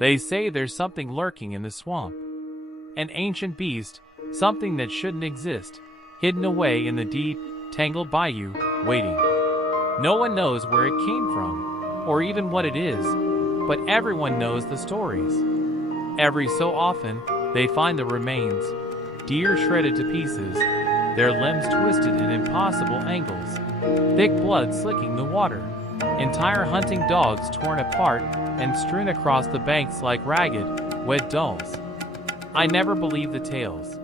They say there's something lurking in the swamp. An ancient beast, something that shouldn't exist, hidden away in the deep, tangled bayou, waiting. No one knows where it came from, or even what it is, but everyone knows the stories. Every so often, they find the remains, deer shredded to pieces, their limbs twisted in impossible angles, thick blood slicking the water, entire hunting dogs torn apart and strewn across the banks like ragged, wet dolls. I never believed the tales.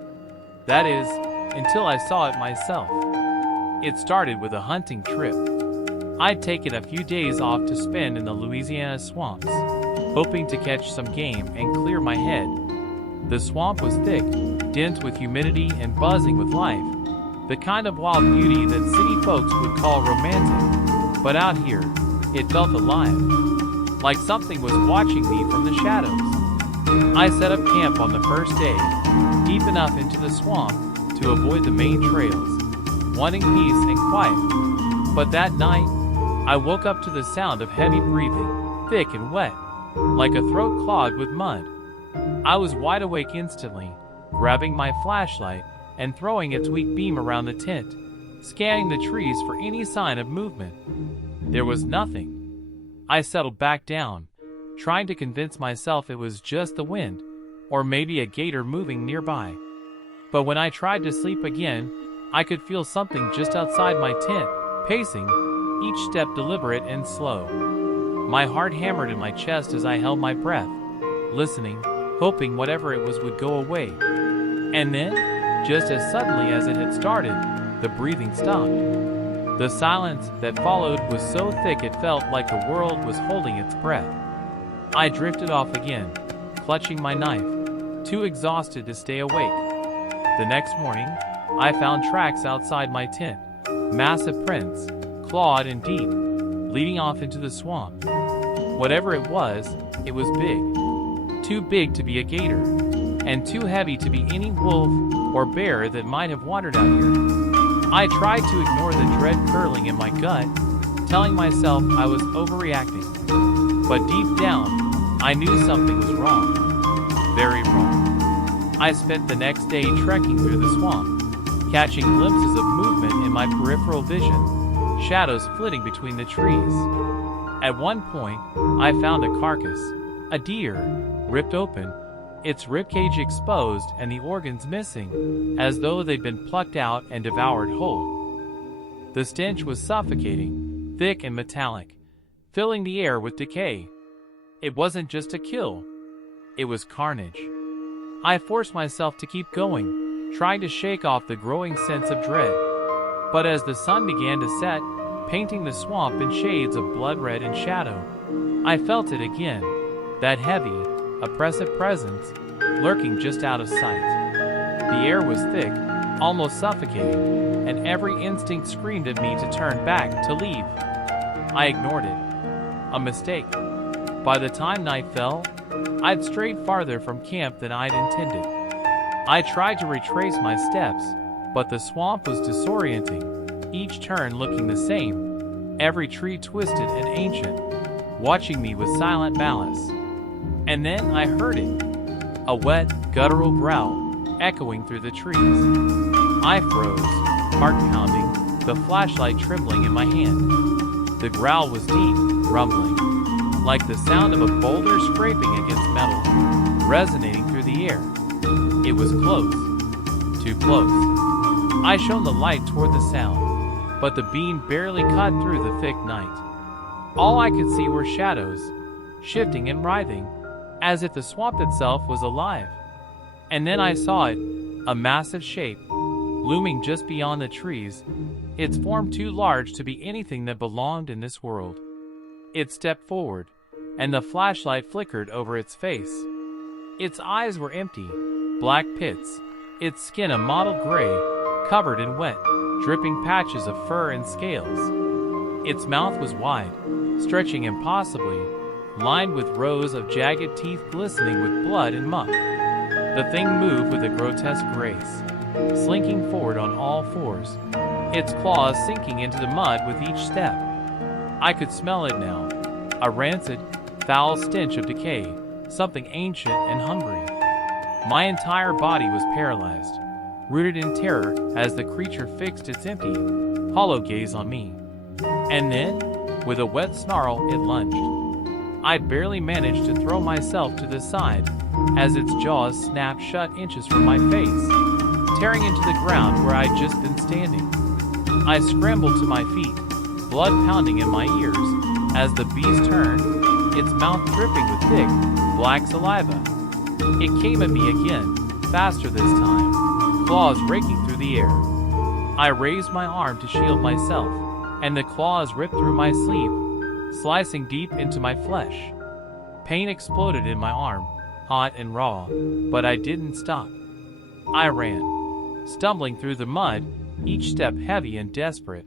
That is, until I saw it myself. It started with a hunting trip. I'd taken a few days off to spend in the Louisiana swamps, hoping to catch some game and clear my head. The swamp was thick, dense with humidity and buzzing with life, the kind of wild beauty that city folks would call romantic. But out here, it felt alive, like something was watching me from the shadows. I set up camp on the first day, deep enough into the swamp to avoid the main trails, wanting peace and quiet. But that night, I woke up to the sound of heavy breathing, thick and wet, like a throat clogged with mud. I was wide awake instantly, grabbing my flashlight and throwing its weak beam around the tent, scanning the trees for any sign of movement. There was nothing. I settled back down, trying to convince myself it was just the wind, or maybe a gator moving nearby. But when I tried to sleep again, I could feel something just outside my tent, pacing, each step deliberate and slow. My heart hammered in my chest as I held my breath, listening, hoping whatever it was would go away. And then, just as suddenly as it had started, the breathing stopped. The silence that followed was so thick it felt like the world was holding its breath. I drifted off again, clutching my knife, too exhausted to stay awake. The next morning, I found tracks outside my tent, massive prints, clawed and deep, leading off into the swamp. Whatever it was big. Too big to be a gator, and too heavy to be any wolf or bear that might have wandered out here. I tried to ignore the dread curling in my gut, telling myself I was overreacting. But deep down, I knew something was wrong. Very wrong. I spent the next day trekking through the swamp, catching glimpses of movement in my peripheral vision, shadows flitting between the trees. At one point, I found a carcass, a deer, ripped open, its ribcage exposed and the organs missing, as though they'd been plucked out and devoured whole. The stench was suffocating, thick and metallic, filling the air with decay. It wasn't just a kill, it was carnage. I forced myself to keep going, trying to shake off the growing sense of dread. But as the sun began to set, painting the swamp in shades of blood red and shadow, I felt it again, that heavy, oppressive presence, lurking just out of sight. The air was thick, almost suffocating, and every instinct screamed at me to turn back, to leave. I ignored it. A mistake. By the time night fell, I'd strayed farther from camp than I'd intended. I tried to retrace my steps, but the swamp was disorienting, each turn looking the same, every tree twisted and ancient, watching me with silent malice. And then I heard it, a wet, guttural growl, echoing through the trees. I froze, heart pounding, the flashlight trembling in my hand. The growl was deep, rumbling, like the sound of a boulder scraping against metal, resonating through the air. It was close, too close. I shone the light toward the sound, but the beam barely cut through the thick night. All I could see were shadows, shifting and writhing, as if the swamp itself was alive. And then I saw it, a massive shape, looming just beyond the trees, its form too large to be anything that belonged in this world. It stepped forward, and the flashlight flickered over its face. Its eyes were empty, black pits, its skin a mottled gray, covered in wet, dripping patches of fur and scales. Its mouth was wide, stretching impossibly, lined with rows of jagged teeth glistening with blood and muck. The thing moved with a grotesque grace, slinking forward on all fours, its claws sinking into the mud with each step. I could smell it now, a rancid, foul stench of decay, something ancient and hungry. My entire body was paralyzed, rooted in terror as the creature fixed its empty, hollow gaze on me. And then, with a wet snarl, it lunged. I barely managed to throw myself to the side as its jaws snapped shut inches from my face, tearing into the ground where I'd just been standing. I scrambled to my feet, blood pounding in my ears, as the beast turned, its mouth dripping with thick, black saliva. It came at me again, faster this time, claws raking through the air. I raised my arm to shield myself, and the claws ripped through my sleeve, slicing deep into my flesh. Pain exploded in my arm, hot and raw, but I didn't stop. I ran, stumbling through the mud, each step heavy and desperate.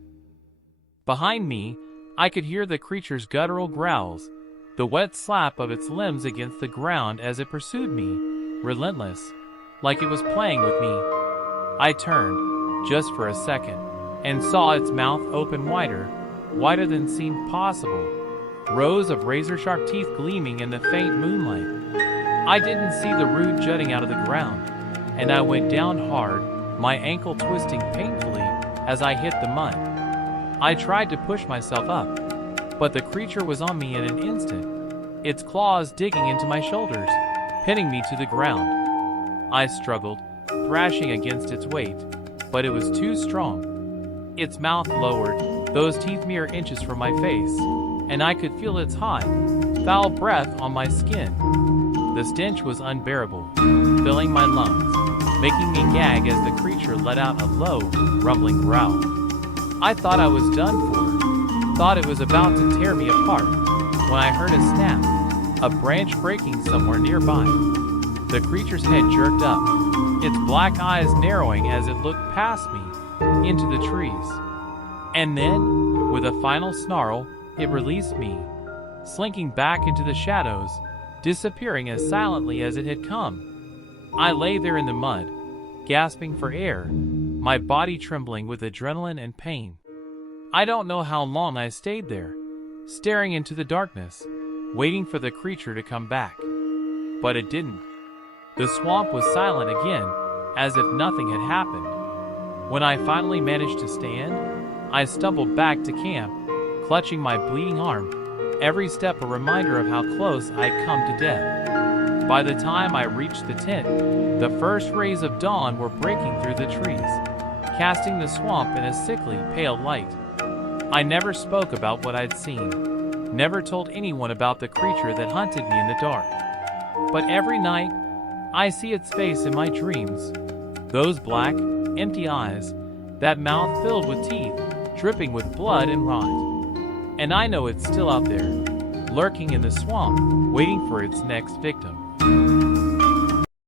Behind me, I could hear the creature's guttural growls, the wet slap of its limbs against the ground as it pursued me, relentless, like it was playing with me. I turned, just for a second, and saw its mouth open wider than seemed possible, rows of razor-sharp teeth gleaming in the faint moonlight. I didn't see the root jutting out of the ground, and I went down hard, my ankle twisting painfully as I hit the mud. I tried to push myself up, but the creature was on me in an instant, its claws digging into my shoulders, pinning me to the ground. I struggled, thrashing against its weight, but it was too strong. Its mouth lowered, those teeth mere inches from my face, and I could feel its hot, foul breath on my skin. The stench was unbearable, filling my lungs, making me gag as the creature let out a low, rumbling growl. I thought I was done for, thought it was about to tear me apart, when I heard a snap, a branch breaking somewhere nearby. The creature's head jerked up, its black eyes narrowing as it looked past me, into the trees. And then, with a final snarl, it released me, slinking back into the shadows, disappearing as silently as it had come. I lay there in the mud, gasping for air, my body trembling with adrenaline and pain. I don't know how long I stayed there, staring into the darkness, waiting for the creature to come back. But it didn't. The swamp was silent again, as if nothing had happened. When I finally managed to stand, I stumbled back to camp, clutching my bleeding arm, every step a reminder of how close I'd come to death. By the time I reached the tent, the first rays of dawn were breaking through the trees, casting the swamp in a sickly, pale light. I never spoke about what I'd seen, never told anyone about the creature that hunted me in the dark. But every night, I see its face in my dreams, those black, empty eyes, that mouth filled with teeth, dripping with blood and rot. And I know it's still out there, lurking in the swamp, waiting for its next victim.